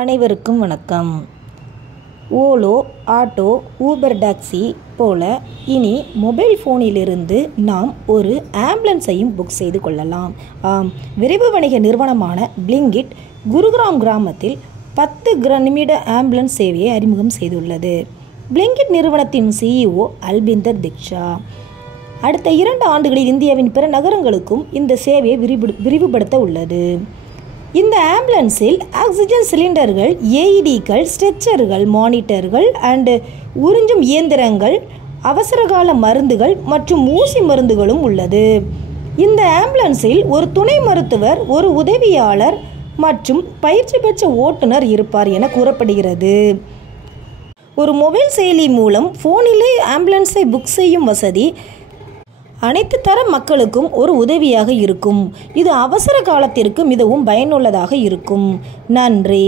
அனைவருக்கும் வணக்கம். ஓலோ, auto, Uber taxi போல இனி மொபைல் ஃபோனிலிருந்து நாம் ஒரு ஆம்புலன்ஸையும் புக் செய்து கொள்ளலாம். விரைவு வணிக நிறுவனமான பிளிங்கிட் குருகிராம் கிராமத்தில் 10 நிமிட ஆம்புலன்ஸ் சேவையை அறிமுகம் செய்துள்ளது. பிளிங்கிட் நிறுவனத்தின் CEO அல்பிந்தர் திக்ஷா அடுத்த 2 ஆண்டுகளில் இந்தியாவின் பிற நகரங்களுக்கும் இந்த சேவையை விரிவுபடுத்த உள்ளது. இந்த ஆம்புலன்ஸில் ஆக்சிஜன் சிலிண்டர்கள், ஏஇடிக்கள், ஸ்ட்ரெச்சர்கள், மானிட்டர்கள் அண்டு உறிஞ்சும் இயந்திரங்கள், அவசரகால மருந்துகள் மற்றும் ஊசி மருந்துகளும் உள்ளது. இந்த ஆம்புலன்ஸில் ஒரு துணை மருத்துவர், ஒரு உதவியாளர் மற்றும் பயிற்சி பெற்ற ஓட்டுநர் இருப்பார் என கூறப்படுகிறது. ஒரு மொபைல் செயலி மூலம் ஃபோனிலே ஆம்புலன்ஸை புக் செய்யும் வசதி அனைத்து தர மக்களுக்கும் ஒரு உதவியாக இருக்கும். இது அவசர காலத்திற்கு மிகவும் பயனுள்ளதாக இருக்கும். நன்றி.